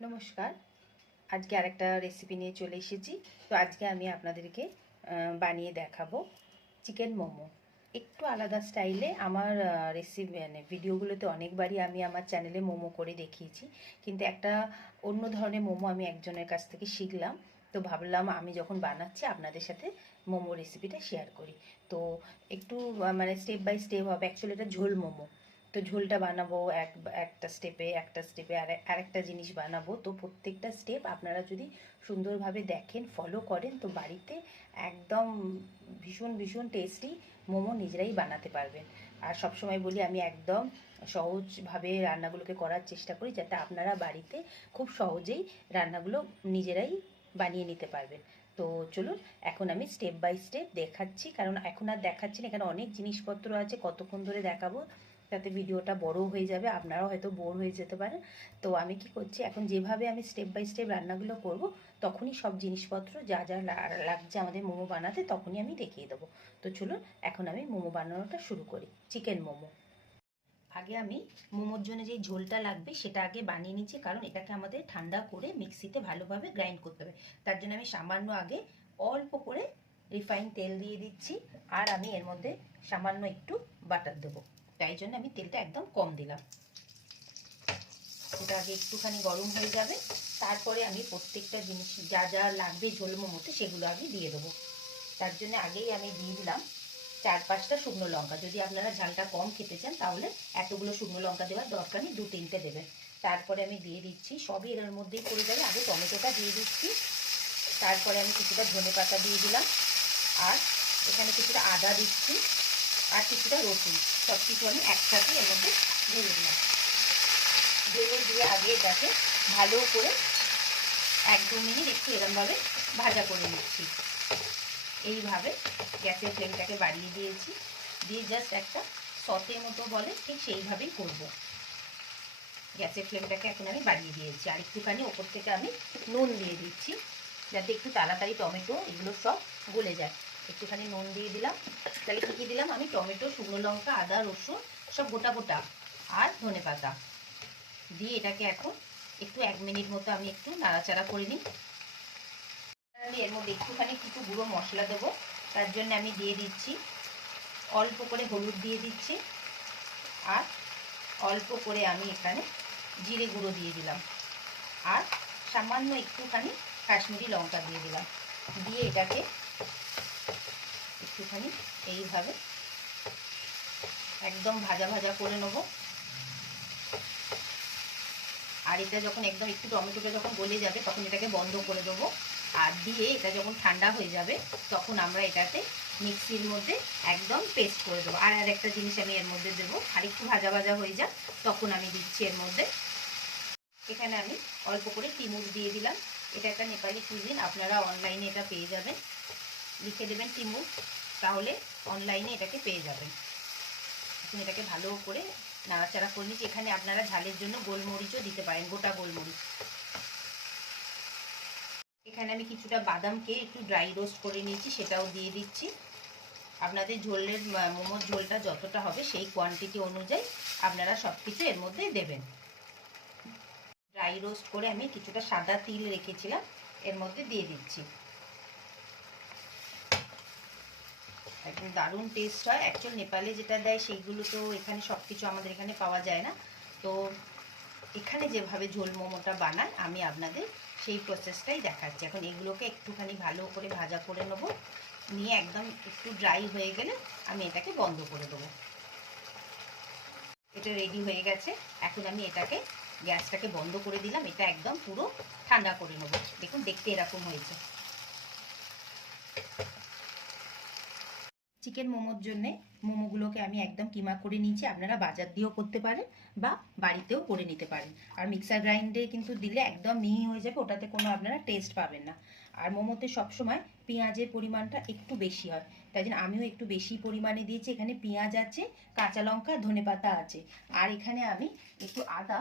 নমস্কার। আজকে আরেকটা রেসিপি নিয়ে চলে এসেছি। তো আজকে আমি আপনাদেরকে বানিয়ে দেখাবো চিকেন মোমো। একটু আলাদা স্টাইলে। আমার রেসিপি ভিডিওগুলোতে অনেকবারই আমি আমার চ্যানেলে মোমো করে দেখিয়েছি, কিন্তু একটা অন্য ধরনের মোমো আমি একজনের কাছ থেকে শিখলাম। তো ভাবলাম আমি যখন বানাচ্ছি আপনাদের সাথে মোমো রেসিপিটা শেয়ার করি। তো একটু স্টেপ বাই স্টেপ হবে। অ্যাকচুয়ালি এটা ঝোল মোমো। তো ঝোলটা বানাবো একটা স্টেপে আরেকটা জিনিস বানাবো। তো প্রত্যেকটা স্টেপ আপনারা যদি সুন্দরভাবে দেখেন, ফলো করেন, তো বাড়িতে একদম ভীষণ ভীষণ টেস্টি মোমো নিজেরাই বানাতে পারবেন। আর সবসময় বলি আমি একদম সহজভাবে রান্নাগুলোকে করার চেষ্টা করি, যাতে আপনারা বাড়িতে খুব সহজেই রান্নাগুলো নিজেরাই বানিয়ে নিতে পারবেন। তো চলুন এখন আমি স্টেপ বাই স্টেপ দেখাচ্ছি, কারণ এখন আর দেখাচ্ছি না, এখানে অনেক জিনিসপত্র আছে, কতক্ষণ ধরে দেখাবো, তাতে ভিডিওটা বড় হয়ে যাবে, আপনারাও হয়তো বোর হয়ে যেতে পারেন। তো আমি কি করছি, এখন যেভাবে আমি স্টেপ বাই স্টেপ রান্নাগুলো করব, তখনই সব জিনিসপত্র যা যা লাগছে আমাদের মোমো বানাতে তখনই আমি দেখিয়ে দেবো। তো চলুন এখন আমি মোমো বানানোটা শুরু করি। চিকেন মোমো। আগে আমি মোমোর জন্য যে ঝোলটা লাগবে সেটা আগে বানিয়ে নিচ্ছি, কারণ এটাকে আমাদের ঠান্ডা করে মিক্সিতে ভালোভাবে গ্রাইন্ড করতে হবে। তার জন্য আমি সামান্য আগে অল্প করে রিফাইন তেল দিয়ে দিচ্ছি, আর আমি এর মধ্যে সামান্য একটু বাটার দেবো। তাই জন্য আমি তেলটা একদম কম দিলাম। এটা আগে একটুখানি গরম হয়ে যাবে, তারপরে আমি প্রত্যেকটা জিনিস যা যা লাগবে ঝোল মোমোতে সেগুলো আগে দিয়ে দেবো। তার জন্য আগেই আমি দিয়ে দিলাম 4-5টা শুকনো লঙ্কা। যদি আপনারা ঝালটা কম খেতে চান তাহলে এতগুলো শুকনো লঙ্কা দেওয়ার দরকার নেই, 2-3টে দেবেন। তারপরে আমি দিয়ে দিচ্ছি, সবই এর মধ্যেই পড়ে যাবে, আগে টমেটোটা দিয়ে দিচ্ছি। তারপরে আমি কিছুটা ধনেপাতা দিয়ে দিলাম, আর এখানে কিছুটা আদা দিচ্ছি, আর কিছুটা রসুন। সব কিছু আমি একসাথে এর মধ্যে ঢেলে দিলাম। ঢেলে দিয়ে আগে এটাকে ভালো করে 1-2 মিনিট একটু এরমভাবে ভাজা করে নিচ্ছি। এইভাবে গ্যাসের ফ্লেমটাকে বাড়িয়ে দিয়েছি, দিয়ে জাস্ট একটা সতে মতো বলে ঠিক সেইভাবেই করব। গ্যাসের ফ্লেমটাকে এখন আমি বাড়িয়ে দিয়েছি, আর একটুখানি ওপর থেকে আমি নুন দিয়ে দিচ্ছি, যাতে একটু তাড়াতাড়ি টমেটো এগুলো সব গলে যায়। একটুখানি নুন দিয়ে দিলাম। তাহলে কী কী দিলাম আমি? টমেটো, শুকনো লঙ্কা, আদা, রসুন সব গোটা গোটা, আর ধনেপাতা দিয়ে এটাকে এখন একটু 1 মিনিট মতো আমি একটু নাড়াচাড়া করে নিই। আমি এর মধ্যে একটুখানি কিছু গুঁড়ো মশলা দেবো। তার জন্য আমি দিয়ে দিচ্ছি অল্প করে হলুদ দিয়ে দিচ্ছি, আর অল্প করে আমি এখানে জিরে গুঁড়ো দিয়ে দিলাম, আর সামান্য একটুখানি কাশ্মীরি লঙ্কা দিয়ে দিলাম। দিয়ে এটাকে একটুখানি এইভাবে একদম ভাজা ভাজা করে নেবো। আর এটা যখন একদম একটু টমেটোটা যখন গলে যাবে তখন এটাকে বন্ধ করে দেবো, আর দিয়ে এটা যখন ঠান্ডা হয়ে যাবে তখন আমরা এটাতে মিক্সির মধ্যে একদম পেস্ট করে দেবো। আর একটা জিনিস আমি এর মধ্যে দেবো, আর একটু ভাজা ভাজা হয়ে যাক তখন আমি দিচ্ছি এর মধ্যে, এখানে আমি অল্প করে তিমুর দিয়ে দিলাম। এটা একটা নেপালি কুজিন, আপনারা অনলাইনে এটা পেয়ে যাবেন, লিখে দেবেন তিমুর, তাহলে অনলাইনে এটাকে পেয়ে যাবেন। এখন এটাকে ভালো করে নাড়াচাড়া করে নিচ্ছি। এখানে আপনারা ঝালের জন্য গোলমরিচও দিতে পারেন, গোটা গোলমরিচ। এখানে আমি কিছুটা বাদামকে একটু ড্রাই রোস্ট করে নিয়েছি, সেটাও দিয়ে দিচ্ছি। আপনাদের ঝোলের মোমোর ঝোলটা যতটা হবে সেই কোয়ান্টিটি অনুযায়ী আপনারা সব কিছু এর মধ্যে দেবেন। ড্রাই রোস্ট করে আমি কিছুটা সাদা তিল রেখেছিলাম, এর মধ্যে দিয়ে দিচ্ছি। একদম দারুণ টেস্ট হয়। অ্যাকচুয়াল নেপালে যেটা দেয় সেইগুলো তো এখানে সব কিছু আমাদের এখানে পাওয়া যায় না। তো এখানে যেভাবে ঝোল মোমোটা বানায় আমি আপনাদের সেই প্রসেসটাই দেখাচ্ছি। এখন এগুলোকে একটুখানি ভালো করে ভাজা করে নেব, নিয়ে একদম একটু ড্রাই হয়ে গেলে আমি এটাকে বন্ধ করে দেবো। এটা রেডি হয়ে গেছে। এখন আমি এটাকে গ্যাসটাকে বন্ধ করে দিলাম, এটা একদম পুরো ঠান্ডা করে নেব। দেখুন দেখতে এরকম হয়েছে। চিকেন মোমোর জন্যে মোমোগুলোকে আমি একদম কিমা করে নিয়েছি। আপনারা বাজার দিয়েও করতে পারেন বা বাড়িতেও করে নিতে পারেন। আর মিক্সার গ্রাইন্ডে কিন্তু দিলে একদম মিহি হয়ে যাবে, ওটাতে কোনো আপনারা টেস্ট পাবেন না। আর মোমোতে সবসময় পেঁয়াজের পরিমাণটা একটু বেশি হয়, তাই জন্য আমিও একটু বেশি পরিমাণে দিয়েছি। এখানে পেঁয়াজ আছে, কাঁচা লঙ্কা, ধনেপাতা আছে, আর এখানে আমি একটু আদা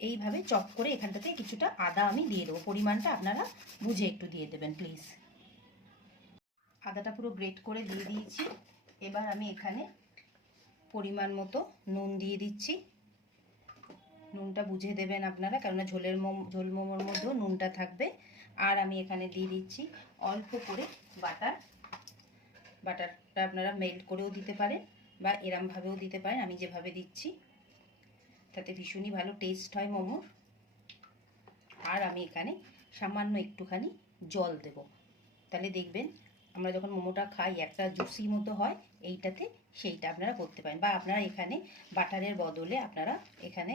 এইভাবে চপ করে এখানটাতে কিছুটা আদা আমি দিয়ে দেবো। পরিমাণটা আপনারা বুঝে একটু দিয়ে দেবেন প্লিজ। আদাটা পুরো গ্রেট করে দিয়ে দিয়েছি। এবার আমি এখানে পরিমাণ মতো নুন দিয়ে দিচ্ছি, নুনটা বুঝে দেবেন আপনারা, কেননা ঝোল মোমোর মধ্যেও নুনটা থাকবে। আর আমি এখানে দিয়ে দিচ্ছি অল্প করে বাটার। বাটারটা আপনারা মেল্ট করেও দিতে পারেন বা এরমভাবেও দিতে পারেন, আমি যেভাবে দিচ্ছি তাতে ভীষণই ভালো টেস্ট হয় মোমোর। আর আমি এখানে সামান্য একটুখানি জল দেব, তাহলে দেখবেন আমরা যখন মোমোটা খাই একটা জুসি মতো হয়, এইটাতে সেইটা আপনারা করতে পারেন। বা আপনারা এখানে বাটারের বদলে আপনারা এখানে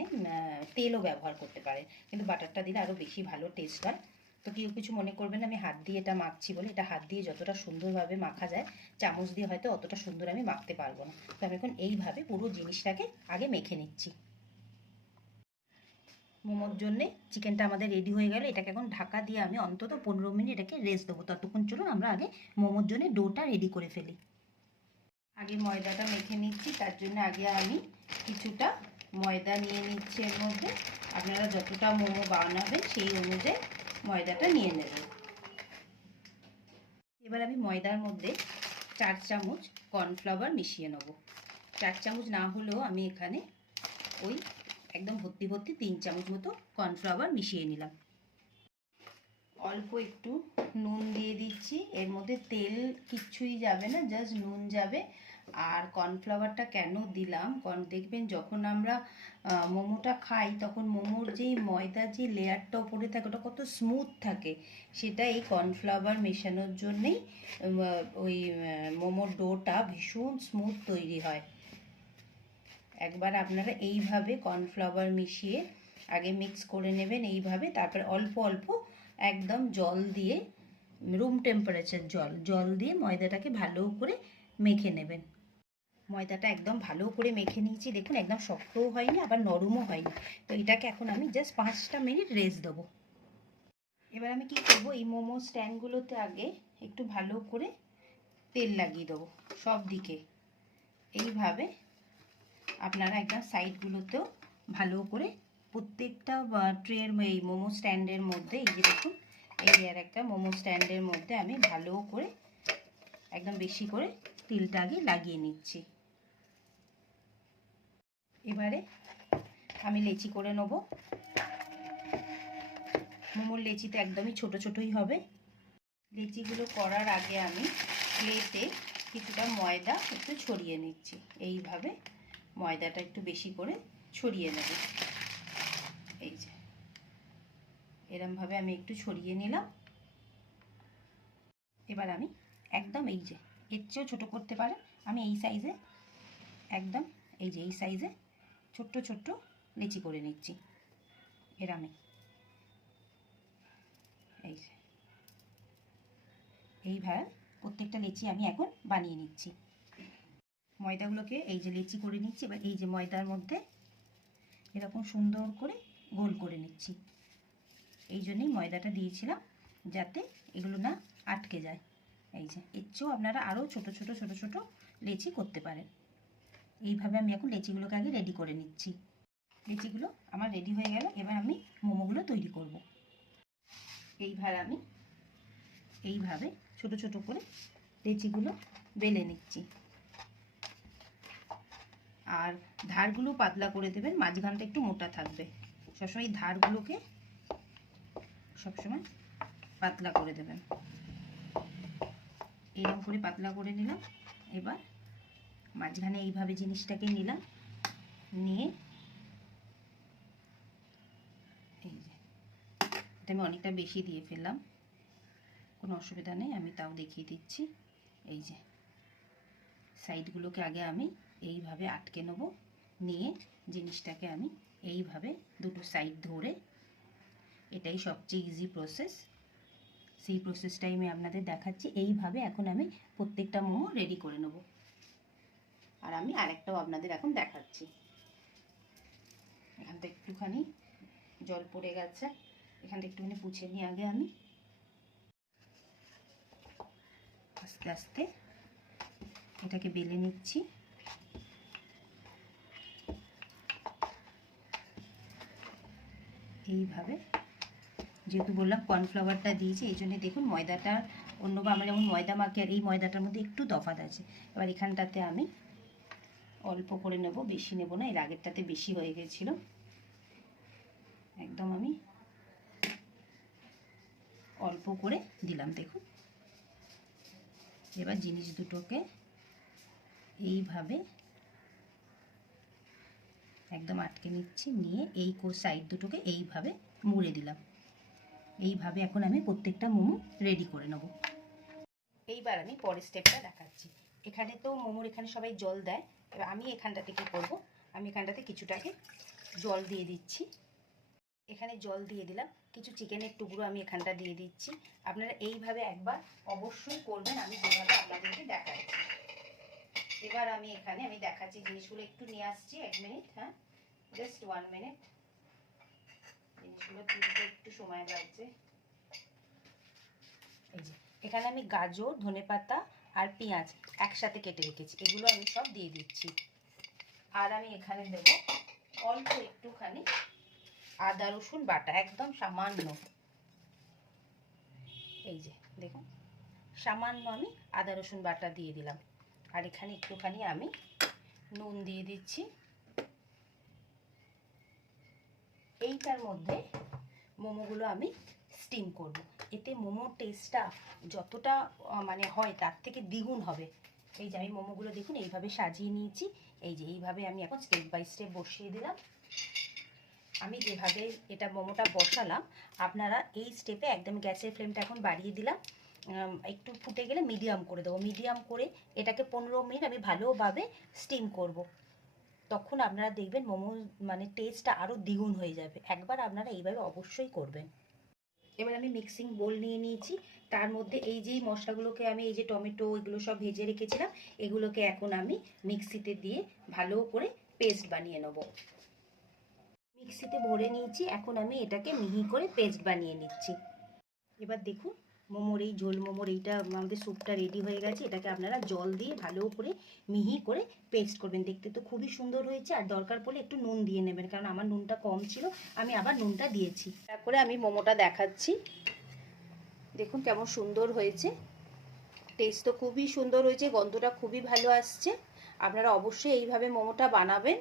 তেলও ব্যবহার করতে পারেন, কিন্তু বাটারটা দিলে আরও বেশি ভালো টেস্ট হয়। তো কেউ কিছু মনে করবেন আমি হাত দিয়ে এটা মাখছি বলে, এটা হাত দিয়ে যতটা সুন্দরভাবে মাখা যায় চামচ দিয়ে হয়তো অতটা সুন্দর আমি মাখতে পারবো না। তো আমি এখন এইভাবে পুরো জিনিসটাকে আগে মেখে নিচ্ছি। মোমোর জন্যে চিকেনটা আমাদের রেডি হয়ে গেল। এটাকে এখন ঢাকা দিয়ে আমি অন্তত 15 মিনিট এটাকে রেস্ট দেবো। ততক্ষণ চলুন আমরা আগে মোমোর জন্য ডোটা রেডি করে ফেলি। আগে ময়দাটা মেখে নিচ্ছি, তার জন্য আগে আমি কিছুটা ময়দা নিয়ে নিচ্ছি এর মধ্যে। আপনারা যতটা মোমো বানাবেন সেই অনুযায়ী ময়দাটা নিয়ে নেবেন। এবার আমি ময়দার মধ্যে 4 চামচ কর্নফ্লাওয়ার মিশিয়ে নেব। 4 চামচ না হলেও আমি এখানে ওই একদম ভর্তি ভর্তি 3 চামচ মতো কর্নফ্লাওয়ার মিশিয়ে নিলাম। অল্প একটু নুন দিয়ে দিচ্ছি, এর মধ্যে তেল কিচ্ছুই যাবে না, জাস্ট নুন যাবে। আর কর্নফ্লাওয়ারটা কেন দিলাম, কারণ দেখবেন যখন আমরা মোমোটা খাই তখন মোমোর যেই ময়দার যে লেয়ারটা ওপরে থাকে ওটা কত স্মুথ থাকে, সেটা এই কর্নফ্লাওয়ার মেশানোর জন্যেই ওই মোমোর ডোটা ভীষণ স্মুথ তৈরি হয়। একবার আপনারা এইভাবে কর্নফ্লাওয়ার মিশিয়ে আগে মিক্স করে নেবেন এইভাবে, তারপর অল্প অল্প একদম জল দিয়ে, রুম টেম্পারেচার জল দিয়ে ময়দাটাকে ভালো করে মেখে নেবেন। ময়দাটা একদম ভালো করে মেখে নিয়েছি, দেখুন একদম শক্তও হয়নি আবার নরমও হয়নি। তো এটাকে এখন আমি জাস্ট 5টা মিনিট রেস্ট দেবো। এবার আমি কি করব, এই মোমো স্ট্যান্ডগুলোতে আগে একটু ভালো করে তেল লাগিয়ে দেবো সব দিকে। এইভাবে আপনারা একদম সাইডগুলোতেও ভালো করে প্রত্যেকটা ট্রের এই মোমো স্ট্যান্ডের মধ্যে, এই যে দেখুন এই আর একটা মোমো স্ট্যান্ডের মধ্যে আমি ভালো করে একদম বেশি করে তেলটা আগে লাগিয়ে নিচ্ছি। এবারে আমি লেচি করে নেব। মোমোর লেচি তো একদমই ছোট ছোটই হবে। লেচিগুলো করার আগে আমি প্লেটে কিছুটা ময়দা একটু ছড়িয়ে নিচ্ছি। এইভাবে ময়দাটা একটু বেশি করে ছড়িয়ে নেব। এই যে এরমভাবে আমি একটু ছড়িয়ে নিলাম। এবার আমি একদম এই যে এর চেয়েও ছোটো করতে পারেন, আমি এই সাইজে একদম এই যে এই সাইজে ছোট্ট ছোট্ট লেচি করে নিচ্ছি। এরামে এই যে এইভাবে প্রত্যেকটা লেচি আমি এখন বানিয়ে নিচ্ছি। ময়দাগুলোকে এই যে লেচি করে নিচ্ছি। এবার এই যে ময়দার মধ্যে এরকম সুন্দর করে গোল করে নিচ্ছি। এই জন্যই ময়দাটা দিয়েছিলাম, যাতে এগুলো না আটকে যায়। এই যে এর চেয়েও আপনারা আরও ছোট ছোট ছোট ছোট লেচি করতে পারেন। এইভাবে আমি এখন লেচিগুলোকে আগে রেডি করে নিচ্ছি। লেচিগুলো আমার রেডি হয়ে গেল। এবার আমি মোমোগুলো তৈরি করব। এইভাবে ছোট ছোট করে লেচিগুলো বেলে নিচ্ছি। আর ধারগুলো পাতলা করে দেবেন, মাঝখানটা একটু মোটা থাকবে। সবসময় ধারগুলোকে সবসময় পাতলা করে দেবেন। এরকম করে পাতলা করে নিলাম। এবার মাঝখানে এইভাবে জিনিসটাকে নিলাম, নিয়ে এই যে এটা আমি অনেকটা বেশি দিয়ে ফেললাম, কোনো অসুবিধা নেই, আমি তাও দেখিয়ে দিচ্ছি। এই যে সাইডগুলোকে আগে আমি এইভাবে আটকে নেব, নিয়ে জিনিসটাকে আমি এইভাবে দুটো সাইড ধরে, এটাই সবচেয়ে ইজি প্রসেস, সেই প্রসেসটাই আমি আপনাদের দেখাচ্ছি। এইভাবে এখন আমি প্রত্যেকটা মোমো রেডি করে নেব। আর আমি আরেকটাও আপনাদের এখন দেখাচ্ছি। এখানটা একটুখানি জল পড়ে গেছে, এখানটা একটুখানি পুছে নিয়ে আগে আমি আস্তে আস্তে এটাকে বেলে নিচ্ছি। এইভাবে যেহেতু বললাম কর্নফ্লাওয়ারটা দিয়েছি, এই জন্য দেখুন ময়দাটা অন্যবার আমরা যেমন ময়দা মাখি আর এই ময়দাটার মধ্যে একটু তফাৎ আছে। এবার এখানটাতে আমি অল্প করে নেব, বেশি নেব না, এর আগেরটাতে বেশি হয়ে গেছিলো। অল্প করে দিলাম। দেখুন, এবার জিনিস দুটোকে এইভাবে একদম আটকে নিচ্ছি, নিয়ে এই সাইড দুটোকে এইভাবে মুড়ে দিলাম। এইভাবে এখন আমি প্রত্যেকটা মোমো রেডি করে নেব। এইবার আমি পরের স্টেপটা দেখাচ্ছি। এখানে তো মোমোর এখানে সবাই জল দেয়, এবার আমি এখানটাতে কী করবো, আমি এখানটাতে কিছুটাকে জল দিয়ে দিচ্ছি। এখানে জল দিয়ে দিলাম, কিছু চিকেনের টুকরো আমি এখানটা দিয়ে দিচ্ছি। আপনারা এইভাবে একবার অবশ্যই করবেন, আমি যেভাবে আপনাদেরকে দেখাচ্ছি। এবার আমি এখানে দেখাচ্ছি জিনিসগুলো, একটু নিয়ে আসছি, 1 মিনিট, হ্যাঁ জাস্ট 1 মিনিট। জিনিসগুলো তুলতে একটু সময় লাগছে। এই যে এখানে আমি গাজর, ধনেপাতা আর পেঁয়াজ একসাথে কেটে রেখেছি, এগুলো আমি সব দিয়ে দিচ্ছি। আর আমি এখানে দেব অল্প একটুখানি আদা রসুন বাটা, একদম সামান্য। এই যে দেখুন, সামান্য আমি আদা রসুন বাটা দিয়ে দিলাম। আর এখানে একটুখানি আমি নুন দিয়ে দিচ্ছি। এইটার মধ্যে মোমোগুলো আমি স্টিম করব। এতে মোমোর টেস্টটা যতটা মানে হয় তার থেকে দ্বিগুণ হবে। এই যে আমি মোমোগুলো দেখুন এইভাবে সাজিয়ে নিয়েছি। এই যে এইভাবে আমি এখন স্টেপ বাই স্টেপ বসিয়ে দিলাম। আমি যেভাবে এটা মোমোটা বসালাম, আপনারা এই স্টেপে একদম গ্যাসের ফ্লেমটা এখন বাড়িয়ে দিলাম। একটু ফুটে গেলে মিডিয়াম করে দেবো। মিডিয়াম করে এটাকে 15 মিনিট আমি ভালোভাবে স্টিম করব। তখন আপনারা দেখবেন মোমো মানে টেস্টটা আরও দ্বিগুণ হয়ে যাবে। একবার আপনারা এইভাবে অবশ্যই করবেন। এবার আমি মিক্সিং বোল নিয়ে নিয়েছি, তার মধ্যে এই যে মশলাগুলোকে আমি এই যে টমেটো এগুলো সব ভেজে রেখেছিলাম, এগুলোকে এখন আমি মিক্সিতে দিয়ে ভালো করে পেস্ট বানিয়ে নেব। মিক্সিতে ভরে নিয়েছি, এখন আমি এটাকে মিহি করে পেস্ট বানিয়ে নিচ্ছি। এবার দেখুন মোমোর এই ঝোল মোমোর এইটা আমাদের স্যুপটা রেডি হয়ে গেছে। এটাকে আপনারা জল দিয়ে ভালো করে মিহি করে পেস্ট করবেন। দেখতে তো খুবই সুন্দর হয়েছে। আর দরকার পড়লে একটু নুন দিয়ে নেবেন, কারণ আমার নুনটা কম ছিল, আমি আবার নুনটা দিয়েছি। তারপরে আমি মোমোটা দেখাচ্ছি, দেখুন কেমন সুন্দর হয়েছে। টেস্ট তো খুবই সুন্দর হয়েছে, গন্ধটা খুবই ভালো আসছে। আপনারা অবশ্যই এইভাবে মোমোটা বানাবেন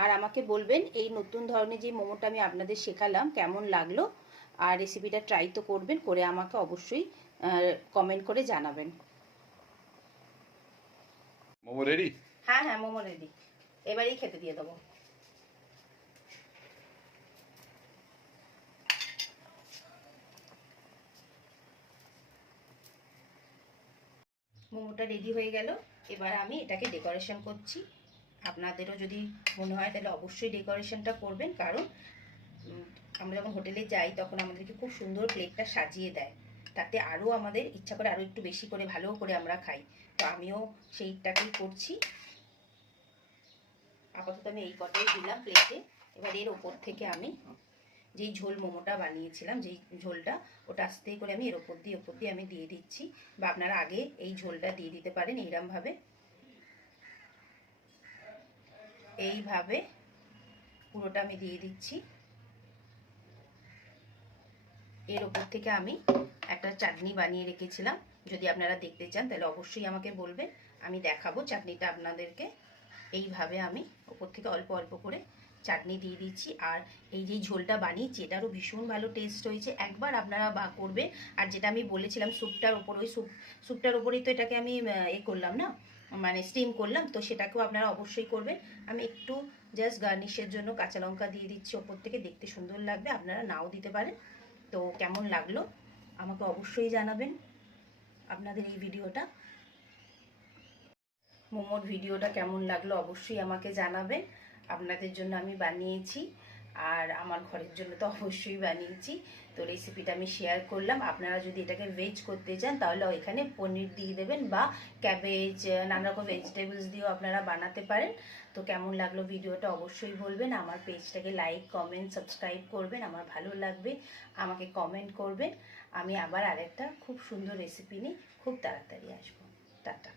আর আমাকে বলবেন এই নতুন ধরনের যে মোমোটা আমি আপনাদের শেখালাম কেমন লাগলো। আর রেসিপিটা ট্রাই তো করবেন, করে আমাকে অবশ্যই কমেন্ট করে জানাবেন। মোমো রেডি? হ্যাঁ হ্যাঁ, মোমো রেডি। এবারেই খেতে দিয়ে দেবো। মোমোটা রেডি হয়ে গেল। এবার আমি এটাকে ডেকোরেশন করছি। আপনাদেরও যদি মনে হয় তাহলে অবশ্যই ডেকোরেশনটা করবেন, কারণ আমরা যখন হোটেলে যাই তখন আমাদেরকে খুব সুন্দর প্লেটটা সাজিয়ে দেয়, তাতে আরও আমাদের ইচ্ছা করে আরও একটু বেশি করে ভালো করে আমরা খাই। তো আমিও সেইটাকেই করছি। আপাতত আমি এই কটাই দিলাম প্লেটে। এবার এর ওপর থেকে আমি যেই ঝোল মোমোটা বানিয়েছিলাম, যেই ঝোলটা, ওটা আস্তে করে আমি এর ওপর দিয়ে আমি দিয়ে দিচ্ছি। বা আপনারা আগে এই ঝোলটা দিয়ে দিতে পারেন এইরকমভাবে। এইভাবে পুরোটা আমি দিয়ে দিচ্ছি। এর ওপর থেকে আমি একটা চাটনি বানিয়ে রেখেছিলাম, যদি আপনারা দেখতে চান তাহলে অবশ্যই আমাকে বলবেন, আমি দেখাবো চাটনিটা আপনাদেরকে। এইভাবে আমি ওপর থেকে অল্প অল্প করে চাটনি দিয়ে দিচ্ছি। আর এই যে ঝোলটা বানিয়েছি এটারও ভীষণ ভালো টেস্ট হয়েছে, একবার আপনারা করবেন। আর যেটা আমি বলেছিলাম স্যুপটার ওপর, ওই স্যুপটার ওপরেই তো এটাকে আমি করলাম না, মানে স্টিম করলাম, তো সেটাকেও আপনারা অবশ্যই করবেন। আমি একটু জাস্ট গার্নিশের জন্য কাঁচা লঙ্কা দিয়ে দিচ্ছি ওপর থেকে, দেখতে সুন্দর লাগবে, আপনারা নাও দিতে পারেন। তো কেমন লাগলো আমাকে অবশ্যই জানাবেন আপনাদের এই ভিডিওটা। মোমোর ভিডিওটা কেমন লাগলো অবশ্যই আমাকে জানাবেন। আপনাদের জন্য আমি বানিয়েছি, আর আমার ঘরের জন্য তো অবশ্যই বানিয়েছি। তো রেসিপিটা আমি শেয়ার করলাম। আপনারা যদি এটাকে ভেজ করতে চান তাহলে এখানে পনির দিয়ে দেবেন, বা ক্যাবেজ, নানা রকম ভেজিটেবলস দিয়েও আপনারা বানাতে পারেন। তো কেমন লাগলো ভিডিওটা অবশ্যই বলবেন। আমার পেজটাকে লাইক, কমেন্ট, সাবস্ক্রাইব করবেন, আমার ভালো লাগবে। আমাকে কমেন্ট করবেন। আমি আবার আরেকটা খুব সুন্দর রেসিপি নিয়ে খুব তাড়াতাড়ি আসবো। টাটা।